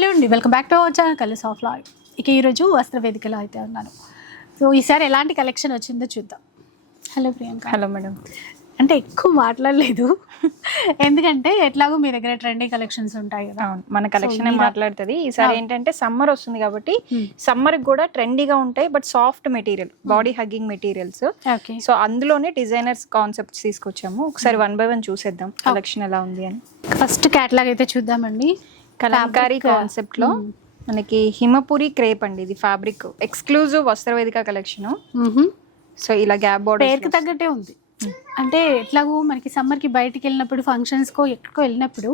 Hello అండి. Welcome back to our channel colours of లాయ్ ఇక ఈరోజు వస్త్ర వేదికలో అయితే ఉన్నాను. సో ఈసారి ఎలాంటి కలెక్షన్ వచ్చిందో చూద్దాం. హలో ప్రియాంక హలో మేడం అంటే ఎక్కువ మాట్లాడలేదు. ఎందుకంటే ఎట్లాగో మీ దగ్గర ట్రెండీ కలెక్షన్స్ ఉంటాయి కదా. మన కలెక్షన్ మాట్లాడుతుంది. ఈసారి ఏంటంటే సమ్మర్ వస్తుంది కాబట్టి సమ్మర్ కూడా ట్రెండీగా ఉంటాయి but soft material body hugging materials okay so అందులోనే డిజైనర్స్ కాన్సెప్ట్స్ తీసుకొచ్చాము. ఒకసారి వన్ బై వన్ చూసేద్దాం కలెక్షన్ ఎలా ఉంది అని. ఫస్ట్ క్యాట్లాగ్ అయితే చూద్దామండి. కలంకారీ కాన్సెప్ట్లో మనకి హిమపురి క్రేప్ అండి ఇది fabric exclusive Vastravedika collection so ఇలా గ్యాప్ పేరుకి బోర్డర్ తగ్గట్టే ఉంది. అంటే ఎట్లాగో మనకి సమ్మర్కి బయటికి వెళ్ళినప్పుడు ఫంక్షన్స్కో ఎక్కడికో వెళ్ళినప్పుడు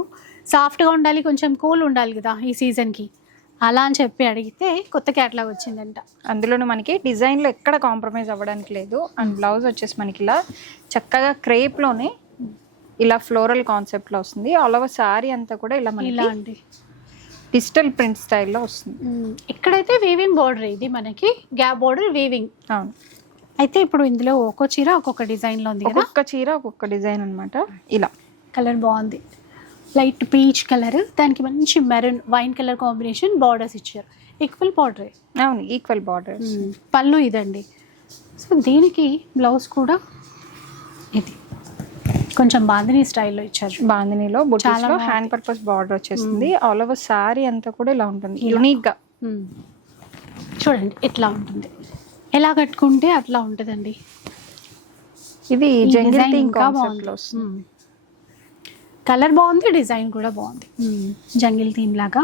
సాఫ్ట్గా ఉండాలి కొంచెం కూల్ ఉండాలి కదా ఈ సీజన్కి అలా అని చెప్పి అడిగితే కొత్త క్యాట్లాగ్ వచ్చిందంట. అందులోనూ మనకి డిజైన్లో ఎక్కడ కాంప్రమైజ్ అవ్వడానికి లేదు. అండ్ బ్లౌజ్ వచ్చేసి మనకి ఇలా చక్కగా క్రేప్లోనే ఇలా ఫ్లోరల్ కాన్సెప్ట్లో వస్తుంది. ఆల్ ఓవర్ సారీ అంతా కూడా ఇలా ఇలా మనకి అండి డిజిటల్ ప్రింట్ స్టైల్లో వస్తుంది. మ్మ్. ఇక్కడైతే వీవింగ్ బార్డర్ ఇది మనకి. గ్యాప్ బార్డర్ వీవింగ్ అవును. అయితే ఇప్పుడు ఇందులో ఒక్కో చీర ఒక్కొక్క డిజైన్లో ఉంది కదా? ఒక్కొక్క చీర ఒక్కొక్క డిజైన్ అన్నమాట. ఇలా. కలర్ బాగుంది. లైట్ పీచ్ కలర్ దానికి మంచి maroon wine colour combination borders ఇచ్చారు. ఈక్వల్ బార్డర్ అవును ఈక్వల్ బార్డర్ పళ్ళు ఇదండి. సో దీనికి బ్లౌజ్ కూడా ఇది. కొంచెం బాందిని స్టైల్లో ఇచ్చారు. బాందినీలో చాలా. హ్యాండ్ పర్పస్ బార్డర్ వచ్చేస్తుంది ఆల్ ఓవర్ సారీ అంతా కూడా ఇలా ఉంటుంది. యునిక్గా. మ్మ్. చూడండి ఎట్లా ఉంటుంది. ఎలా కట్టుకుంటే అట్లా ఉంటుందండి. ఇది కలర్ బాగుంది. డిజైన్ కూడా బాగుంది. జంగిల్ థీమ్ లాగా.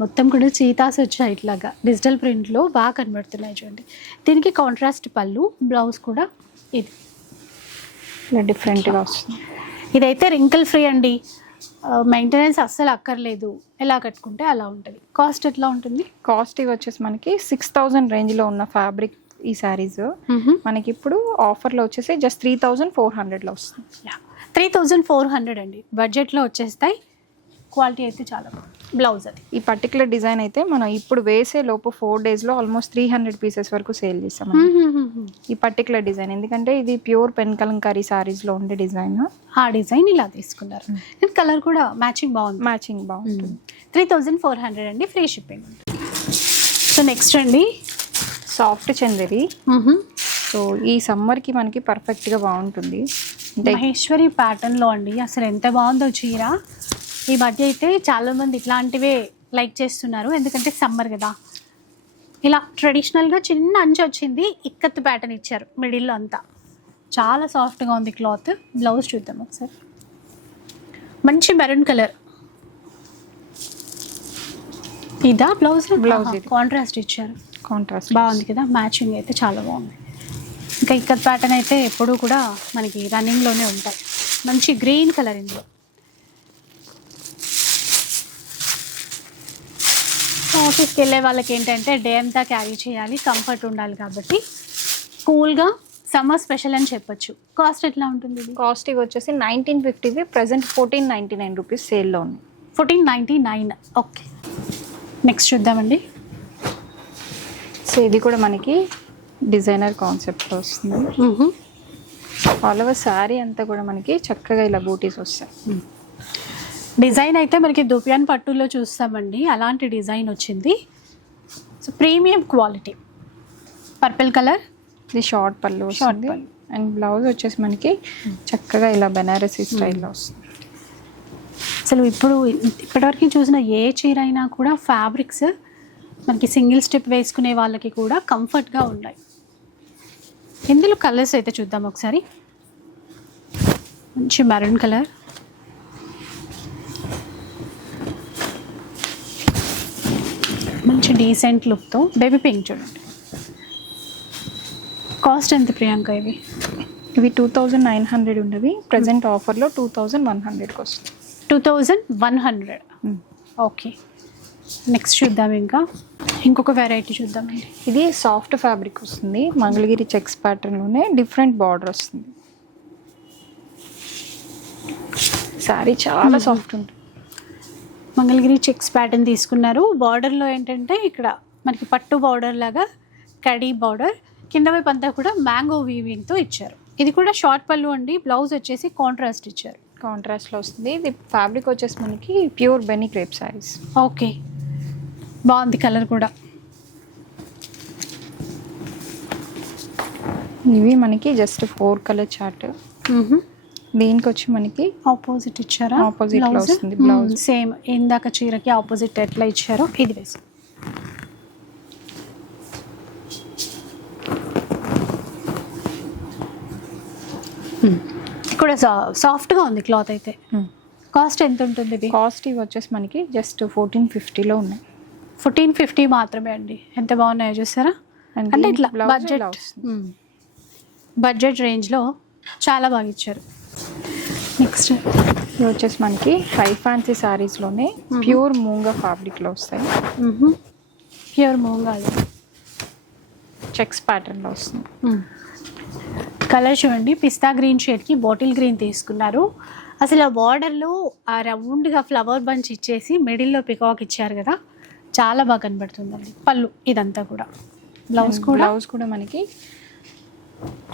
మొత్తం కూడా చీతాస్ వచ్చాయి ఇట్లాగా. డిజిటల్ ప్రింట్లో బాగా కనబడుతున్నాయి చూడండి. దీనికి కాంట్రాస్ట్ పళ్ళు బ్లౌజ్ కూడా ఇది. ఇలా డిఫరెంట్గా వస్తుంది. ఇదైతే రింకిల్ ఫ్రీ అండి. మెయింటెనెన్స్ అస్సలు అక్కర్లేదు. ఎలా కట్టుకుంటే అలా ఉంటుంది. కాస్ట్ ఎట్లా ఉంటుంది? కాస్ట్ ఇవి వచ్చేసి మనకి సిక్స్ థౌజండ్ రేంజ్లో ఉన్న ఫ్యాబ్రిక్ ఈ శారీస్ మనకి ఇప్పుడు ఆఫర్లో వచ్చేసి జస్ట్ త్రీ థౌజండ్ ఫోర్ హండ్రెడ్లో వస్తుంది. త్రీ థౌజండ్ ఫోర్ హండ్రెడ్ అండి. బడ్జెట్లో వచ్చేస్తాయి. క్వాలిటీ అయితే చాలా బాగుంది. బ్లౌజ్ అది. ఈ పర్టికులర్ డిజైన్ అయితే మనం ఇప్పుడు వేసే లోపు ఫోర్ డేస్లో ఆల్మోస్ట్ త్రీ హండ్రెడ్ పీసెస్ వరకు సేల్ చేస్తాం ఈ పర్టికులర్ డిజైన్ ఎందుకంటే ఇది ప్యూర్ పెన్ కలంకారీ సారీస్లో ఉండే డిజైన్ ఆ డిజైన్ ఇలా తీసుకున్నారు. కానీ కలర్ కూడా మ్యాచింగ్ బాగుంది. మ్యాచింగ్ బాగుంటుంది. త్రీ థౌజండ్ ఫోర్ హండ్రెడ్ అండి ఫ్రీ షిప్పింగ్ సో నెక్స్ట్ అండి. సాఫ్ట్ చందేరి. సో ఈ సమ్మర్కి మనకి పర్ఫెక్ట్గా బాగుంటుంది. మహేశ్వరి pattern లో అండి అసలు ఎంత బాగుందో చీర. ఈ మధ్య అయితే చాలా మంది ఇట్లాంటివే లైక్ చేస్తున్నారు. ఎందుకంటే సమ్మర్ కదా. ఇలా ట్రెడిషనల్గా చిన్న అంచు వచ్చింది. ఇక్కత్ ప్యాటర్న్ ఇచ్చారు. మిడిల్లో అంతా. చాలా సాఫ్ట్గా ఉంది క్లాత్. బ్లౌజ్ చూద్దాం ఒకసారి. మంచి మెరూన్ కలర్. ఇదా బ్లౌజ్? ఇది. కాంట్రాస్ట్ ఇచ్చారు. కాంట్రాస్ట్ బాగుంది కదా. మ్యాచింగ్ అయితే చాలా బాగుంది. ఇంకా ఇక్కత్ ప్యాటర్న్ అయితే ఎప్పుడూ కూడా మనకి రన్నింగ్లోనే ఉంటాయి. మంచి గ్రీన్ కలర్ ఇందులో. ఆఫీస్కి వెళ్ళే వాళ్ళకి ఏంటంటే డే అంతా క్యారీ చేయాలి కంఫర్ట్ ఉండాలి కాబట్టి. కూల్గా సమ్మర్ స్పెషల్ అని చెప్పొచ్చు. కాస్ట్ ఎట్లా ఉంటుంది కాస్ట్ ఇవి వచ్చేసి nineteen ఫిఫ్టీవి present fourteen ninety nine rupees సేల్లో ఉంది fourteen ninety nine okay next చూద్దామండి. సో ఇది కూడా మనకి డిజైనర్ కాన్సెప్ట్ వస్తుంది. ఆల్ ఓవర్ శారీ అంతా కూడా మనకి చక్కగా ఇలా బూటీస్ వస్తాయి. డిజైన్ అయితే మనకి దుపియాన్ పట్టులో చూస్తామండి. అలాంటి డిజైన్ వచ్చింది. So premium quality purple colour ఇది షార్ట్ పళ్ళు పళ్ళు. అండ్ బ్లౌజ్ వచ్చేసి మనకి చక్కగా ఇలా బెనారసీ స్టైల్లో వస్తుంది. అసలు ఇప్పుడు ఇప్పటివరకు చూసిన ఏ చీర అయినా కూడా ఫ్యాబ్రిక్స్ మనకి సింగిల్ స్టెప్ వేసుకునే వాళ్ళకి కూడా కంఫర్ట్గా ఉన్నాయి. ఇందులో కలర్స్ అయితే చూద్దాం ఒకసారి. మంచి మెరూన్ కలర్ మంచి డీసెంట్ లుక్తో బేబీ పింక్ చూడండి. కాస్ట్ ఎంత ప్రియాంక ఇవి? ఇవి టూ థౌజండ్ నైన్ హండ్రెడ్ ఉండేవి ప్రజెంట్ ఆఫర్లో టూ థౌజండ్ వన్ హండ్రెడ్కి వస్తుంది. Two thousand one hundred okay next చూద్దాం ఇంకా. ఇంకొక వెరైటీ చూద్దామండి ఇది సాఫ్ట్ ఫ్యాబ్రిక్ వస్తుంది. మంగళగిరి చెక్స్ ప్యాటర్న్లోనే డిఫరెంట్ బార్డర్ వస్తుంది. శారీ చాలా సాఫ్ట్ ఉంటుంది. మంగళగిరి చెక్స్ ప్యాటర్న్ తీసుకున్నారు. బార్డర్లో ఏంటంటే ఇక్కడ మనకి పట్టు బార్డర్ లాగా కడీ బార్డర్ కింద వైపు అంతా కూడా మ్యాంగో వీవింగ్తో ఇచ్చారు. ఇది కూడా షార్ట్ పళ్ళు అండి బ్లౌజ్ వచ్చేసి కాంట్రాస్ట్ ఇచ్చారు. కాంట్రాస్ట్లో వస్తుంది. ఇది ఫ్యాబ్రిక్ వచ్చేసి మనకి ప్యూర్ బెనీ క్రేప్ శారీస్ ఓకే. బాగుంది కలర్ కూడా. ఇవి మనకి జస్ట్ ఫోర్ కలర్ చార్ట్ దీనికి వచ్చి మనకి? ఆపోజిట్ ఇచ్చారా? లో వస్తుంది blouse. సేమ్ ఇందాక చీరకి ఆపోజిట్ ఎట్లా ఇచ్చారో ఇది వేసి కూడా సాఫ్ట్గా ఉంది క్లాత్ అయితే. కాస్ట్ ఎంత ఉంటుంది ఇది? కాస్ట్ ఇవి వచ్చేసి మనకి జస్ట్ ఫోర్టీన్ ఫిఫ్టీలో ఉన్నాయి. ఫోర్టీన్ ఫిఫ్టీ మాత్రమే అండి. ఎంత బాగున్నాయో చూసారా? అంటే ఇట్లా బడ్జెట్. బడ్జెట్ రేంజ్లో చాలా బాగా ఇచ్చారు. నెక్స్ట్ ఇవి వచ్చేసి మనకి హై ఫ్యాన్సీ శారీస్లోనే ప్యూర్ మూంగా ఫ్యాబ్రిక్లో వస్తాయి. ప్యూర్ మూంగా చెక్స్ ప్యాటర్న్లో వస్తుంది. కలర్ చూడండి. పిస్తా గ్రీన్ షేడ్కి బాటిల్ గ్రీన్ తీసుకున్నారు. అసలు ఆ బార్డర్లో ఆ రౌండ్గా ఫ్లవర్ బంచ్ ఇచ్చేసి మిడిల్లో పికాక్ ఇచ్చారు కదా. చాలా బాగా కనబడుతుందండి. పళ్ళు ఇదంతా కూడా. బ్లౌజ్ కూడా. బ్లౌజ్ కూడా మనకి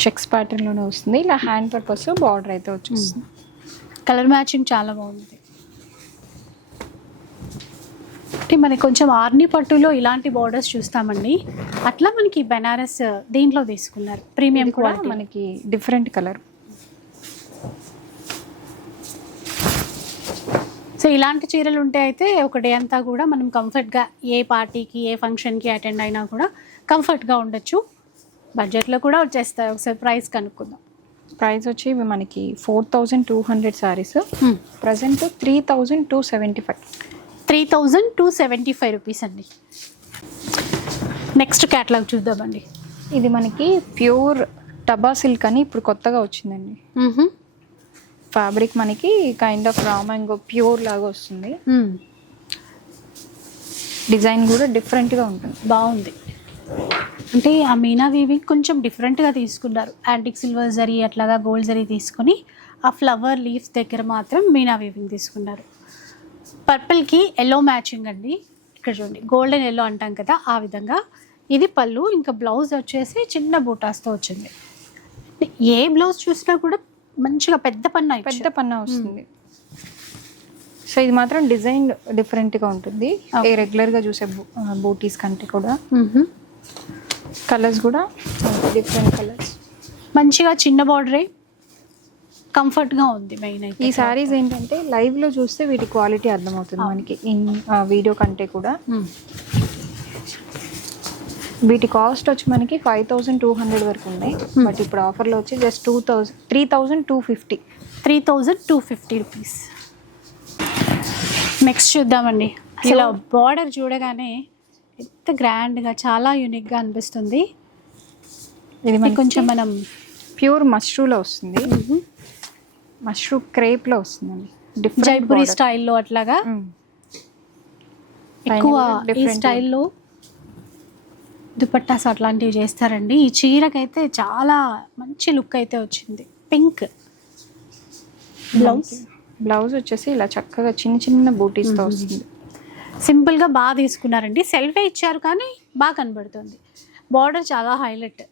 చెక్స్ ప్యాటర్న్లోనే వస్తుంది. ఇలా హ్యాండ్ పర్పస్ బార్డర్ అయితే వచ్చేస్తుంది. కలర్ మ్యాచింగ్ చాలా బాగుంది. అంటే మనకి కొంచెం ఆర్ని పట్టులో ఇలాంటి బార్డర్స్ చూస్తామండి. అట్లా మనకి బెనారస్ దీంట్లో తీసుకున్నారు? ప్రీమియం కూడా మనకి డిఫరెంట్ కలర్ సో ఇలాంటి చీరలు ఉంటే అయితే ఒక డే అంతా కూడా మనం కంఫర్ట్గా ఏ పార్టీకి ఏ ఫంక్షన్కి అటెండ్ అయినా కూడా కంఫర్ట్గా ఉండొచ్చు. బడ్జెట్లో కూడా వచ్చేస్తాయి. ఒకసారి ప్రైస్ కనుక్కుందాం. ప్రైస్ వచ్చి ఇవి మనకి four thousand two hundred saris. Present three thousand two seventy five. Three thousand two seventy five rupees అండి. నెక్స్ట్ క్యాటలాగ్ చూద్దామండి. ఇది మనకి ప్యూర్ టబా సిల్క్ అని ఇప్పుడు కొత్తగా వచ్చిందండి. ఫ్యాబ్రిక్ మనకి కైండ్ ఆఫ్ రామాంగో ప్యూర్ లాగా వస్తుంది. డిజైన్ కూడా డిఫరెంట్గా ఉంటుంది. బాగుంది. అంటే ఆ మీనా వీవింగ్ కొంచెం డిఫరెంట్గా తీసుకున్నారు. యాంటిక్ సిల్వర్ జరీ అట్లాగా గోల్డ్ జరీ తీసుకొని ఆ ఫ్లవర్ లీవ్స్ దగ్గర మాత్రం మీనా వీవింగ్ తీసుకున్నారు. పర్పుల్కి ఎల్లో మ్యాచింగ్ అండి. ఇక్కడ చూడండి గోల్డెన్ ఎల్లో అంటాం కదా ఆ విధంగా. ఇది పళ్ళు ఇంకా బ్లౌజ్ వచ్చేసి చిన్న బూటాస్తో వచ్చింది. ఏ బ్లౌజ్ చూసినా కూడా మంచిగా పెద్ద పన్న పెద్ద పన్నా వస్తుంది. సో ఇది మాత్రం డిజైన్ డిఫరెంట్గా ఉంటుంది. రెగ్యులర్గా చూసే బూటీస్ కంటే కూడా. కలర్స్ కూడా? డిఫరెంట్ కలర్స్ మంచిగా చిన్న బార్డరే కంఫర్ట్గా ఉంది మెయిన్ అయితే. ఈ సారీస్ ఏంటంటే లైవ్లో చూస్తే వీటి క్వాలిటీ అర్థమవుతుంది మనకి. ఇన్ వీడియో కంటే కూడా. మ్మ్. వీటి కాస్ట్ వచ్చి మనకి ఫైవ్ థౌసండ్ టూ హండ్రెడ్ వరకు ఉన్నాయి. బట్ ఇప్పుడు ఆఫర్లో వచ్చి just two thousand three thousand two fifty three thousand two fifty rupees next చూద్దామండి. అసలు బార్డర్ చూడగానే ఎంత గ్రాండ్గా చాలా యూనిక్గా అనిపిస్తుంది. ఇది మనకి కొంచెం మనం ప్యూర్ మష్రూలో వస్తుంది. మష్రూ క్రేప్లో వస్తుందండి. జైపూరి స్టైల్లో అట్లాగా? ఎక్కువ ఈ. స్టైల్లో దుపట్టాస్ అట్లాంటివి చేస్తారండి. ఈ చీరకైతే చాలా మంచి లుక్ అయితే వచ్చింది. పింక్. బ్లౌజ్. బ్లౌజ్ వచ్చేసి ఇలా చక్కగా చిన్న చిన్న బూటీస్తో వస్తుంది. సింపుల్గా బాగా తీసుకున్నారండి. సెల్ఫే ఇచ్చారు కానీ బాగా కనబడుతుంది. బార్డర్ చాలా హైలైట్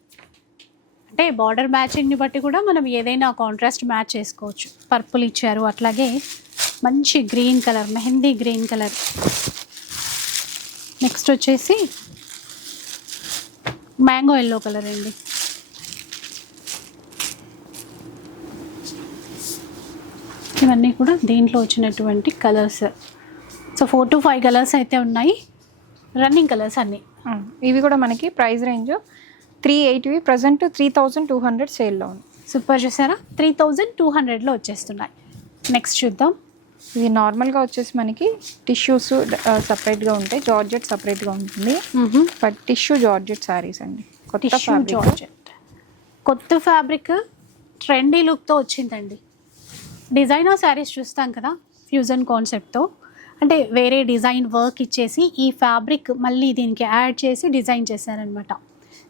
అంటే బార్డర్ మ్యాచింగ్ని బట్టి కూడా మనం ఏదైనా కాంట్రాస్ట్ మ్యాచ్ చేసుకోవచ్చు. పర్పుల్ ఇచ్చారు అట్లాగే మంచి green colour mehendi green colour next వచ్చేసి మ్యాంగో ఎల్లో కలర్ అండి. ఇవన్నీ కూడా దీంట్లో వచ్చినటువంటి colours four to five colours అయితే ఉన్నాయి. రన్నింగ్ కలర్స్ అన్నీ. ఇవి కూడా మనకి price range three ఎయిట్వి present three thousand two hundred సేల్లో ఉంది సూపర్ చూసారా? త్రీ థౌజండ్ టూ హండ్రెడ్లో వచ్చేస్తున్నాయి. నెక్స్ట్ చూద్దాం. ఇది నార్మల్గా వచ్చేసి మనకి టిష్యూస్ సపరేట్గా ఉంటాయి. జార్జెట్ సపరేట్గా ఉంటుంది. బట్ టిష్యూ జార్జెట్ శారీస్ అండి. కొత్త. జార్జెట్ కొత్త ఫ్యాబ్రిక్ ట్రెండీ లుక్తో వచ్చిందండి. డిజైనర్ శారీస్ చూస్తాం కదా ఫ్యూజన్ కాన్సెప్ట్తో అంటే వేరే డిజైన్ వర్క్ ఇచ్చేసి ఈ ఫ్యాబ్రిక్ మళ్ళీ దీనికి యాడ్ చేసి డిజైన్ చేశారనమాట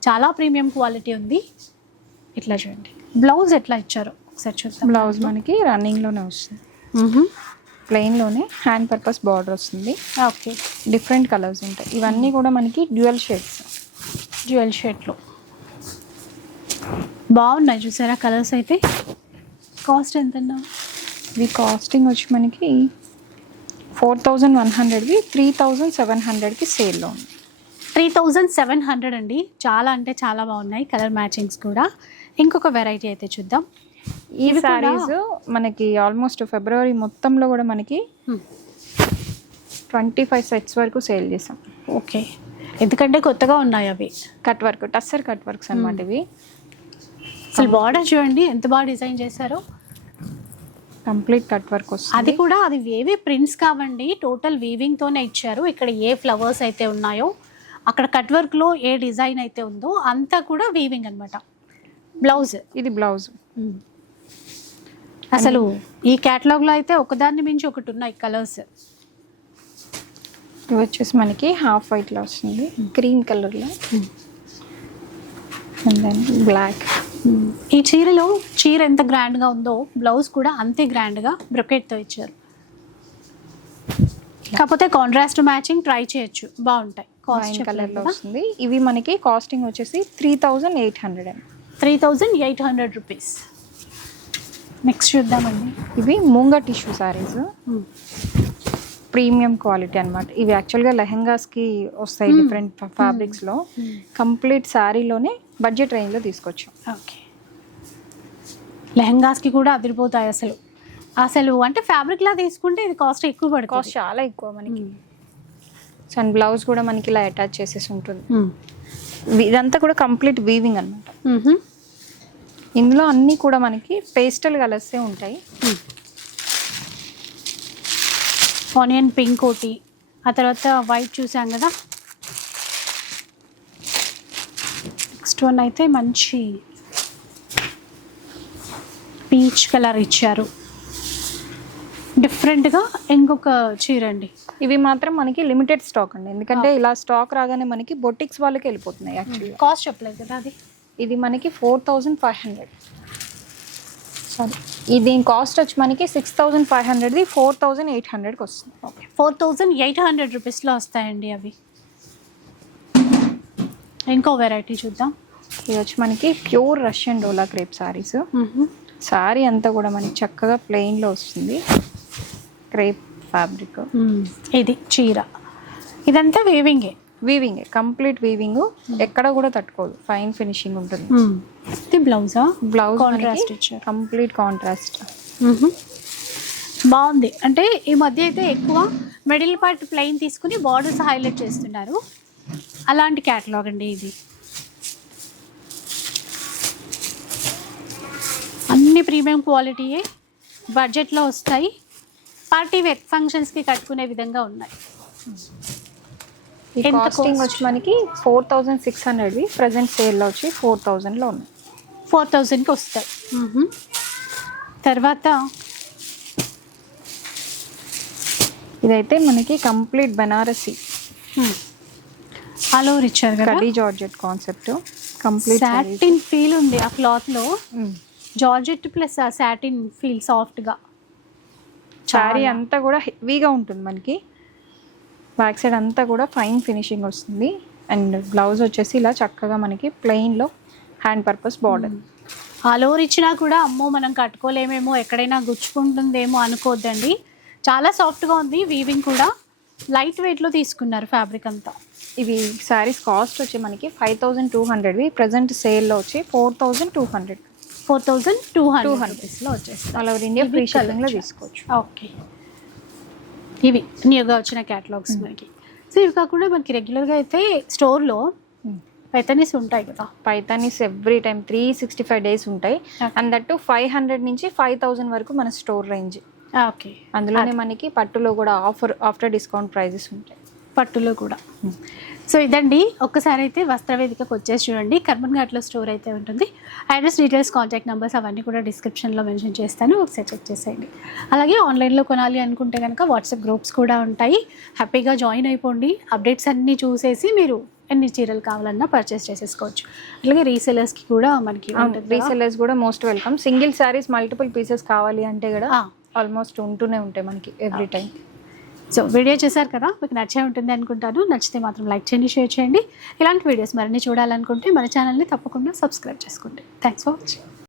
చాలా ప్రీమియం క్వాలిటీ ఉంది. ఇట్లా చూడండి. బ్లౌజ్ ఎట్లా ఇచ్చారో? ఒకసారి చూద్దాం. బ్లౌజ్ మనకి రన్నింగ్లోనే వస్తుంది. ప్లెయిన్లోనే హ్యాండ్ పర్పస్ బార్డర్ వస్తుంది. ఓకే. డిఫరెంట్ కలర్స్ ఉంటాయి. ఇవన్నీ కూడా మనకి డ్యూయల్ షేడ్స్ జ్యువెల్ షేడ్లో బాగున్నాయి చూసారా కలర్స్ అయితే? కాస్ట్ ఎంత ఇవి కాస్టింగ్ వచ్చి మనకి ఫోర్ థౌజండ్ వన్ హండ్రెడ్వి త్రీ థౌజండ్ సెవెన్ హండ్రెడ్కి సేల్లో ఉంది త్రీ థౌజండ్ సెవెన్ హండ్రెడ్ అండి. చాలా అంటే చాలా బాగున్నాయి కలర్ మ్యాచింగ్స్ కూడా. ఇంకొక వెరైటీ అయితే చూద్దాం. ఈ శారీస్ మనకి ఆల్మోస్ట్ ఫిబ్రవరి మొత్తంలో కూడా మనకి. ట్వంటీ ఫైవ్ సెట్స్ వరకు సేల్ చేసాం. ఓకే. ఎందుకంటే కొత్తగా ఉన్నాయి అవి. Cut work tussar cut works అనమాట ఇవి. అసలు బార్డర్ చూడండి ఎంత బాగా డిజైన్ చేశారో. కంప్లీట్ కట్ వర్క్ అది వస్తుంది కూడా అది ఏవి ప్రింట్స్ కావండి. టోటల్ వీవింగ్ తోనే ఇచ్చారు. ఇక్కడ ఏ ఫ్లవర్స్ అయితే ఉన్నాయో అక్కడ కట్ వర్క్లో ఏ డిజైన్ అయితే ఉందో అంతా కూడా వీవింగ్ అన్నమాట. బ్లౌజ్ ఇది బ్లౌజ్ అసలు ఈ కేటలాగ్లో అయితే ఒకదాన్ని మించి ఒకటి ఉన్నాయి కలర్స్ ఇవి వచ్చేసి మనకి హాఫ్ వైట్లో వస్తుంది. క్రీమ్ కలర్లో. అండ్ దెన్ బ్లాక్ ఈ చీరలో చీర ఎంత గ్రాండ్గా ఉందో బ్లౌజ్ కూడా అంతే గ్రాండ్గా బ్రొకెట్తో ఇచ్చారు. కాకపోతే కాంట్రాస్ట్ మ్యాచింగ్ ట్రై చేయొచ్చు. బాగుంటాయి. వైన్ కలర్లో వస్తుంది. ఇవి మనకి కాస్టింగ్ వచ్చేసి త్రీ థౌజండ్ ఎయిట్ హండ్రెడ్ అండి three thousand eight hundred rupees next చూద్దామండి. ఇవి moonga tissue saris premium quality అన్నమాట. ఇవి యాక్చువల్గా లెహెంగాస్కి వస్తాయి Hmm. డిఫరెంట్ ఫ్యాబ్రిక్స్లో కంప్లీట్ శారీలోనే బడ్జెట్ రేంజ్లో తీసుకొచ్చాం. ఓకే. లెహంగాస్కి కూడా అదిరిపోతాయి అసలు. అసలు అంటే ఫ్యాబ్రిక్ లా తీసుకుంటే ఇది కాస్ట్ ఎక్కువ కాస్ట్ పడుతుంది చాలా ఎక్కువ మనకి. సో అండ్ బ్లౌజ్ కూడా మనకి ఇలా అటాచ్ చేసేసి ఉంటుంది. ఇదంతా కూడా కంప్లీట్ వీవింగ్ అనమాట ఇందులో అన్నీ కూడా మనకి పేస్టల్ కలర్సే ఉంటాయి. ఆనియన్ పింక్ ఒకటి. ఆ తర్వాత వైట్ చూసాం కదా. నెక్స్ట్ వన్ అయితే మంచి పీచ్ కలర్ ఇచ్చారు. డిఫరెంట్గా ఇంకొక చీర అండి ఇవి మాత్రం మనకి లిమిటెడ్ స్టాక్ అండి. ఎందుకంటే ఇలా స్టాక్ రాగానే మనకి బొటిక్స్ వాళ్ళకి వెళ్ళిపోతున్నాయి యాక్చువల్గా కాస్ట్ చెప్పలేదు కదా అది. ఇది మనకి four thousand five hundred. Sorry ఇది దీని కాస్ట్ వచ్చి మనకి సిక్స్ థౌజండ్ ఫైవ్ హండ్రెడ్ది ఫోర్ థౌజండ్ ఎయిట్ హండ్రెడ్కి వస్తుంది. Okay four thousand eight hundred రూపీస్లో వస్తాయండి అవి. ఇంకో వెరైటీ చూద్దాం. ఇది వచ్చి మనకి ప్యూర్ రష్యన్ డోలా క్రేప్ సారీస్ సారీ అంతా కూడా మనకి చక్కగా ప్లెయిన్లో వస్తుంది. Crepe fabric. ఇది చీర. ఇదంతా వేవింగే వీవింగ్ కంప్లీట్ వీవింగ్ ఎక్కడ కూడా తట్టుకోదు. ఫైన్ ఫినిషింగ్ ఉంటుంది. బ్లౌజా బ్లౌజ్ కాంట్రాస్ట్ కంప్లీట్ కాంట్రాస్ట్ బాగుంది. అంటే ఈ మధ్య అయితే ఎక్కువ మిడిల్ పార్ట్ ప్లెయిన్ తీసుకుని బార్డర్స్ హైలైట్ చేస్తున్నారు. అలాంటి క్యాటలాగ్ అండి ఇది. అన్ని ప్రీమియం క్వాలిటీయే బడ్జెట్లో వస్తాయి. పార్టీ వేర్ ఫంక్షన్స్కి కట్టుకునే విధంగా ఉన్నాయి. ఈ కాస్టింగ్? వచ్చి మనకి ఫోర్ థౌజండ్ సిక్స్ హండ్రెడ్వి ప్రజెంట్ సేల్లో వచ్చి ఫోర్ థౌజండ్లో ఉన్నాయి. ఫోర్ థౌజండ్కి వస్తాయి. తర్వాత ఇదైతే మనకి కంప్లీట్ బెనారసి ఆల్ ఓవర్ ఇచ్చారు కదా khadi georgette concept complete satin feel ఉంది ఆ క్లాత్లో జార్జెట్ ప్లస్ సాటిన్ ఫీల్ సాఫ్ట్గా శారీ అంతా కూడా హెవీగా ఉంటుంది మనకి. బ్యాక్ సైడ్ అంతా కూడా ఫైన్ ఫినిషింగ్ వస్తుంది. అండ్ బ్లౌజ్ వచ్చేసి ఇలా చక్కగా మనకి ప్లెయిన్లో hand purpose border all over ఇచ్చినా కూడా అమ్మో మనం కట్టుకోలేమేమో ఎక్కడైనా గుచ్చుకుంటుందేమో అనుకోవద్దండి చాలా సాఫ్ట్గా ఉంది వీవింగ్ కూడా. లైట్ వెయిట్లో తీసుకున్నారు ఫ్యాబ్రిక్ అంతా. ఇవి శారీస్ కాస్ట్ వచ్చి మనకి ఫైవ్ థౌజండ్ టూ హండ్రెడ్వి ప్రజెంట్ సేల్లో వచ్చి four thousand two hundred four thousand two hundred 200. రూపీస్లో వచ్చేస్తాయి. All over India free charge. తీసుకోవచ్చు. ఓకే ఇవి న్యూగా వచ్చిన క్యాటలాగ్స్ మనకి. సో ఇవి కాకుండా మనకి రెగ్యులర్గా అయితే స్టోర్లో పెతనీస్ ఉంటాయి కదా. Paithanis every time three sixty five days ఉంటాయి. అండ్ దట్టు ఫైవ్ హండ్రెడ్ నుంచి ఫైవ్ థౌజండ్ వరకు మన స్టోర్ రేంజ్ ఓకే అందులోనే మనకి పట్టులో కూడా ఆఫర్ ఆఫ్టర్ డిస్కౌంట్ ప్రైజెస్ ఉంటాయి. పట్టులో కూడా. సో ఇదండి. ఒక్కసారి అయితే వస్త్రవేదికకు వచ్చేసి చూడండి. కర్మన్ ఘాట్లో స్టోర్ అయితే ఉంటుంది. అడ్రస్ డీటెయిల్స్ కాంటాక్ట్ నెంబర్స్ అవన్నీ కూడా డిస్క్రిప్షన్లో మెన్షన్ చేస్తాను. ఒకసారి చెక్ చేసేయండి. అలాగే ఆన్లైన్లో కొనాలి అనుకుంటే కనుక వాట్సాప్ గ్రూప్స్ కూడా ఉంటాయి. హ్యాపీగా జాయిన్ అయిపోండి. అప్డేట్స్ అన్నీ చూసేసి మీరు ఎన్ని చీరలు కావాలన్నా పర్చేస్ చేసేసుకోవచ్చు. అలాగే రీసెలర్స్కి కూడా మనకి. రీసెలర్స్ కూడా most welcome single saris multiple pieces కావాలి అంటే కూడా ఆల్మోస్ట్ ఉంటూనే ఉంటాయి మనకి ఎవ్రీ టైం సో వీడియో చేశారు కదా? మీకు నచ్చే ఉంటుంది అనుకుంటాను. నచ్చితే మాత్రం లైక్ చేయండి షేర్ చేయండి. ఇలాంటి వీడియోస్ మరిన్ని చూడాలనుకుంటే మన ఛానల్ని తప్పకుండా సబ్స్క్రైబ్ చేసుకోండి. Thanks for watching